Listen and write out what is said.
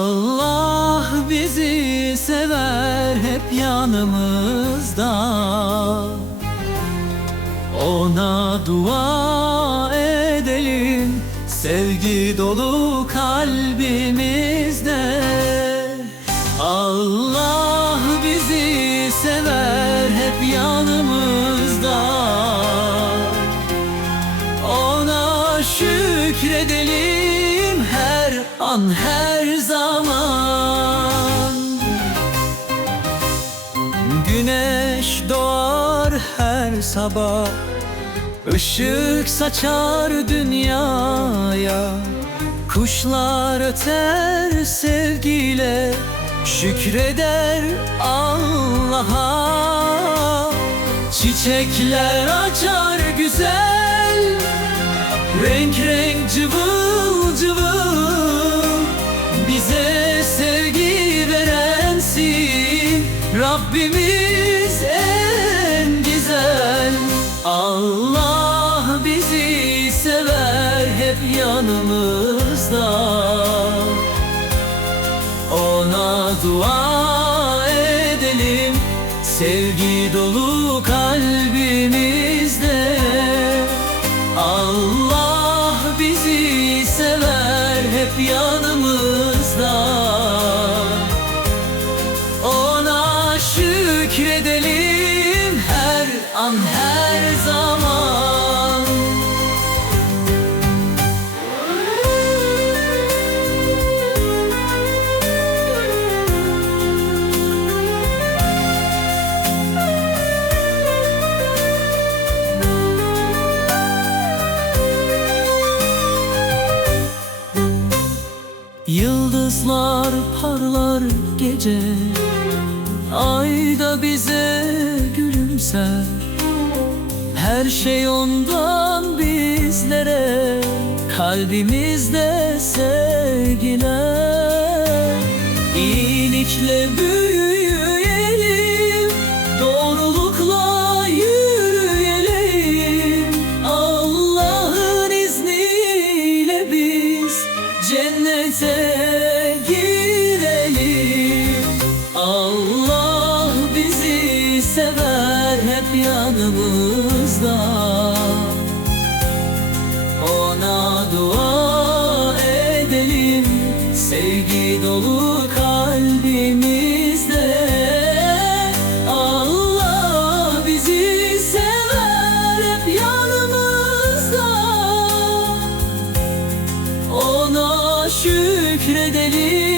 Allah bizi sever hep yanımızda. Ona dua edelim sevgi dolu kalbimizde. Allah bizi sever hep yanımızda. Ona şükredelim an her zaman. Güneş doğar her sabah Işık saçar dünyaya. Kuşlar öter sevgiyle Şükreder Allah'a. Çiçekler açar güzel Renk renk cıvıl Rabbimiz en güzel. Allah bizi sever hep yanımızda. Ona dua edelim Sevgi dolu kalbimizde. Allah bizi sever hep yanımızda şükredelim her an her zaman. Yıldızlar parlar gece Ay da bize gülümser. Her şey ondan bizlere. Kalbimizde sevgiler. İyilikle büyüyelim. Doğrulukla yürüyelim. Allah'ın izniyle biz cennete girelim. Allah sever hep yanımızda. Ona dua edelim sevgi dolu kalbimizde. Allah bizi sever hep yanımızda. Ona şükredelim